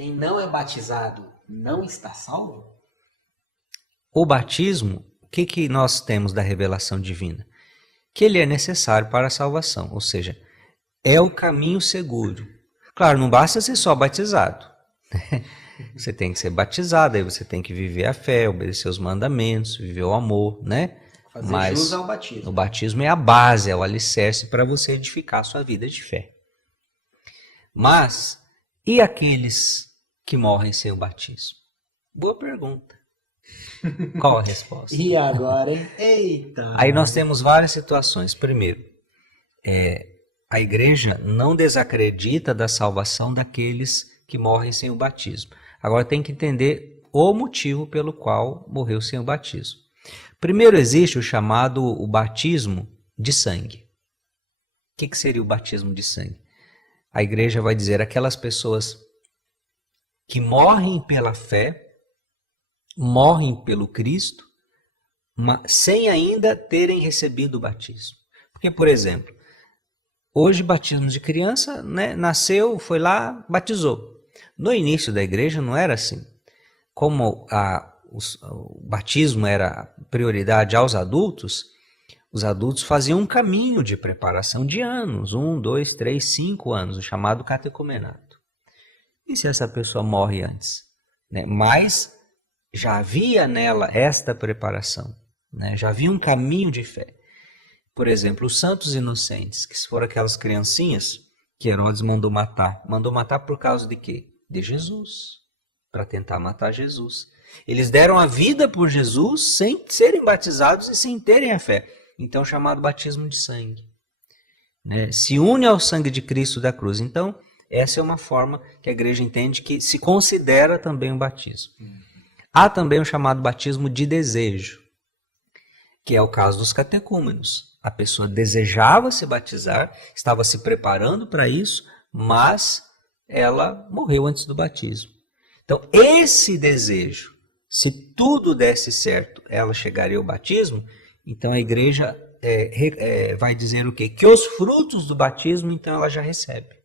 Quem não é batizado não está salvo? O batismo, o que nós temos da revelação divina? Que ele é necessário para a salvação, ou seja, é o caminho seguro. Claro, não basta ser só batizado. Você tem que ser batizado, aí você tem que viver a fé, obedecer os mandamentos, viver o amor, né? Fazer jus ao batismo. O batismo é a base, é o alicerce para você edificar a sua vida de fé. Mas, e aqueles que morrem sem o batismo? Boa pergunta. Qual a resposta? E agora, hein? Eita! Aí nós temos várias situações. Primeiro, a igreja não desacredita da salvação daqueles que morrem sem o batismo. Agora tem que entender o motivo pelo qual morreu sem o batismo. Primeiro existe o batismo de sangue. O que seria o batismo de sangue? A igreja vai dizer aquelas pessoas que morrem pela fé, morrem pelo Cristo, sem ainda terem recebido o batismo. Porque, por exemplo, hoje batismo de criança, né, nasceu, foi lá, batizou. No início da igreja não era assim. Como o batismo era prioridade aos adultos, os adultos faziam um caminho de preparação de anos, 1, 2, 3, 5 anos, o chamado catecumenato. E se essa pessoa morre antes? Né? Mas já havia nela esta preparação, né? Já havia um caminho de fé. Por exemplo, os santos inocentes, que foram aquelas criancinhas que Herodes mandou matar. Mandou matar por causa de quê? De Jesus, para tentar matar Jesus. Eles deram a vida por Jesus sem serem batizados e sem terem a fé. Então, chamado batismo de sangue. Né? Se une ao sangue de Cristo da cruz. Então, essa é uma forma que a igreja entende que se considera também um batismo. Há também o chamado batismo de desejo, que é o caso dos catecúmenos. A pessoa desejava se batizar, estava se preparando para isso, mas ela morreu antes do batismo. Então, esse desejo, se tudo desse certo, ela chegaria ao batismo, então a igreja vai dizer o quê? Que os frutos do batismo, então, ela já recebe,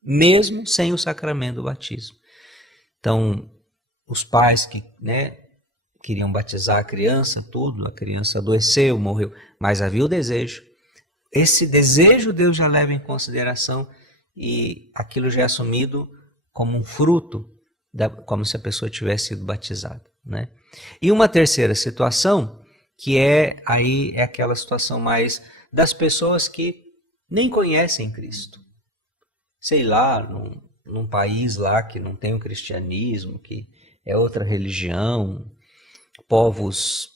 mesmo sem o sacramento do batismo. Então, os pais que, né, queriam batizar a criança, a criança adoeceu, morreu, mas havia o desejo. Esse desejo Deus já leva em consideração e aquilo já é assumido como um fruto, como se a pessoa tivesse sido batizada, né? E uma terceira situação, que é aquela situação mais das pessoas que nem conhecem Cristo. Sei lá, num país lá que não tem o cristianismo, que é outra religião, povos,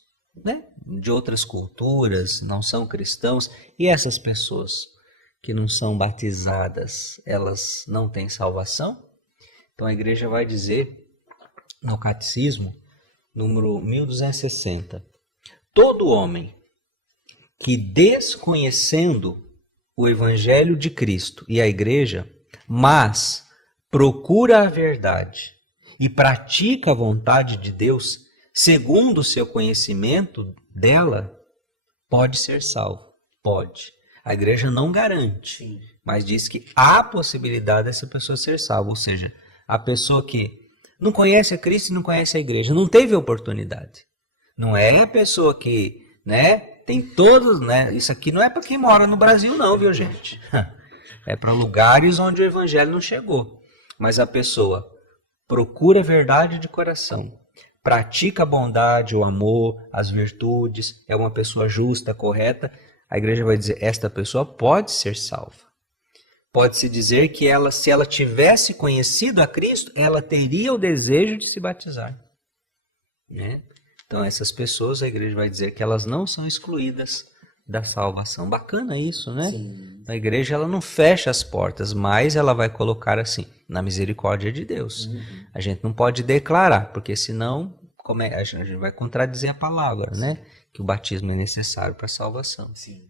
né, de outras culturas, não são cristãos, e essas pessoas que não são batizadas, elas não têm salvação? Então a igreja vai dizer, no Catecismo, número 1260, todo homem que, desconhecendo o Evangelho de Cristo e a igreja, mas procura a verdade e pratica a vontade de Deus, segundo o seu conhecimento dela, pode ser salvo. Pode. A igreja não garante, sim, mas diz que há possibilidade dessa pessoa ser salva. Ou seja, a pessoa que não conhece a Cristo e não conhece a igreja, não teve oportunidade. Não é a pessoa que, né, tem todos, né? Isso aqui não é para quem mora no Brasil não, viu, gente? É para lugares onde o evangelho não chegou. Mas a pessoa procura a verdade de coração, pratica a bondade, o amor, as virtudes, é uma pessoa justa, correta, a igreja vai dizer, esta pessoa pode ser salva. Pode-se dizer que ela, se ela tivesse conhecido a Cristo, ela teria o desejo de se batizar. Né? Então essas pessoas, a igreja vai dizer que elas não são excluídas da salvação. Bacana isso, né? Sim. A igreja ela não fecha as portas, mas ela vai colocar assim, na misericórdia de Deus. A gente não pode declarar, porque senão a gente vai contradizer a palavra, né? Que o batismo é necessário para a salvação. Sim.